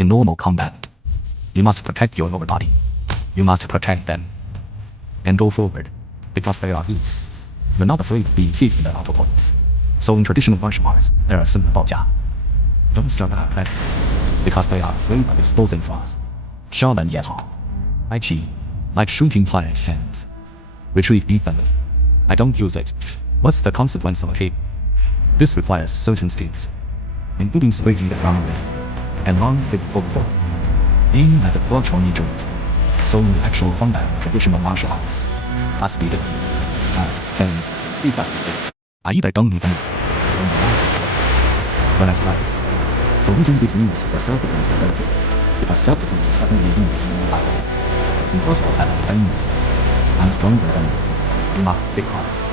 In normal combat, you must protect your lower body. You must protect them and go forward because they are weak. You're not afraid to be hit in the outer points. So in traditional martial arts, there are some baojia. Don't struggle at them because they are afraid of exposing flaws. Shaolin Yehao, taichi, like shooting fire hands. Retreat instantly. I don't use it. What's the consequence of a hit? This requires certain skills, including splitting the ground and long with forward, aiming at the clutch or knee joint. So in the actual combat traditional martial arts, must be the hands, be fast. I either don't even when I strike. The reason this means for self-defense is better, because self-defense is often used in battle. In personal battle, I'm stronger than you. You must think hard.